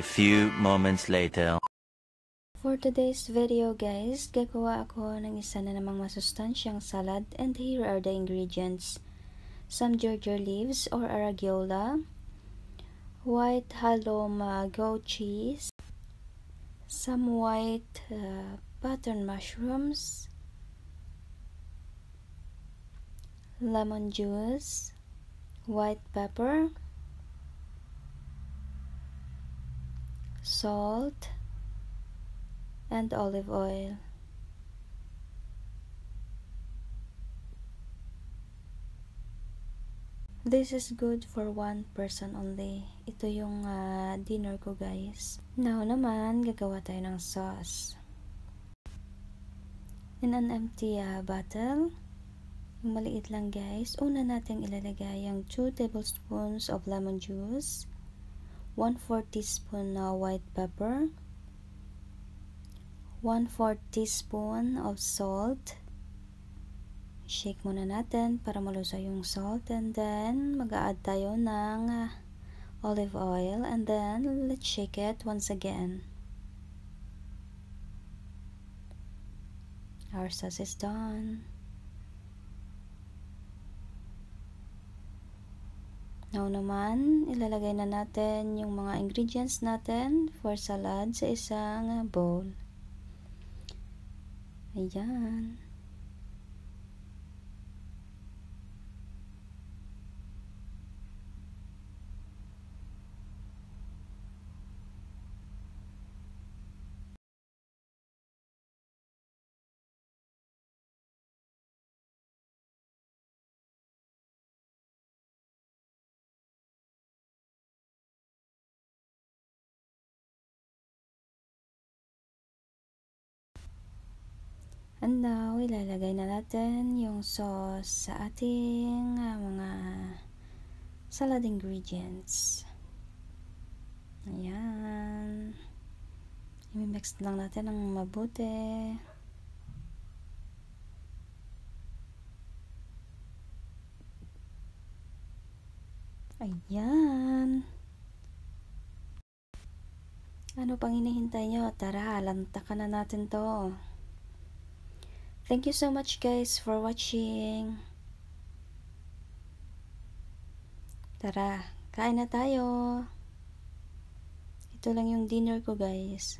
A few moments later. For today's video guys, gagawa ako ng isa na namang masustansyang salad, and here are the ingredients. Some Jerjer leaves or aragula, white halloum goat cheese, some white button mushrooms, lemon juice, white pepper, salt, and olive oil. This is good for one person only. Ito yung dinner ko guys. Now naman, gagawa tayo ng sauce. In an empty bottle, yung maliit lang guys, una natin ilalagay yung 2 tablespoons of lemon juice, 1/4 teaspoon white pepper, 1/4 teaspoon of salt. Shake muna natin para maluso yung salt, and then mag-a-add tayo ng olive oil, and then let's shake it once again. Our sauce is done. Now naman, ilalagay na natin yung mga ingredients natin for salad sa isang bowl. Ayan. And now, ilalagay na natin yung sauce sa ating mga salad ingredients. Ayan. I-mix lang natin ng mabuti. Ayan. Ano pang hinihintay nyo? Tara, lantakan na natin to. Thank you so much guys for watching. Tara, kain na tayo. Ito lang yung dinner ko guys.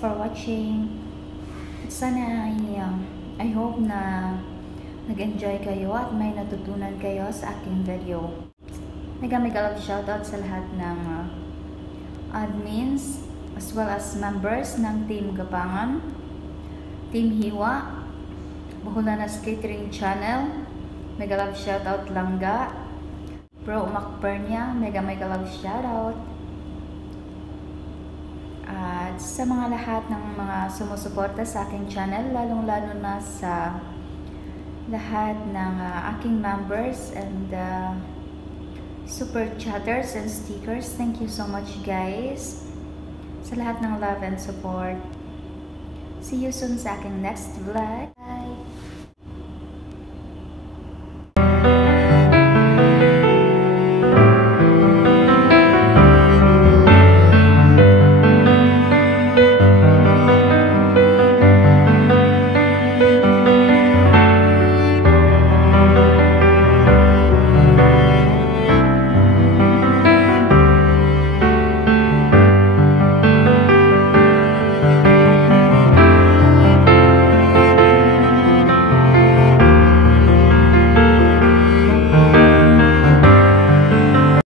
for watching. Sana I hope na nag-enjoy kayo at may natutunan kayo sa aking video. Mega love shoutout sa lahat ng admins as well as members ng Team Gapangan, Team Hiwa, Buhulanas Catering Channel. Mega love shoutout Langga, Bro Macpernia, mega love shoutout. At sa mga lahat ng mga sumusuporta sa aking channel, lalong-lalo na sa lahat ng aking members and super chatters and stickers. Thank you so much guys sa lahat ng love and support. See you soon sa aking next vlog.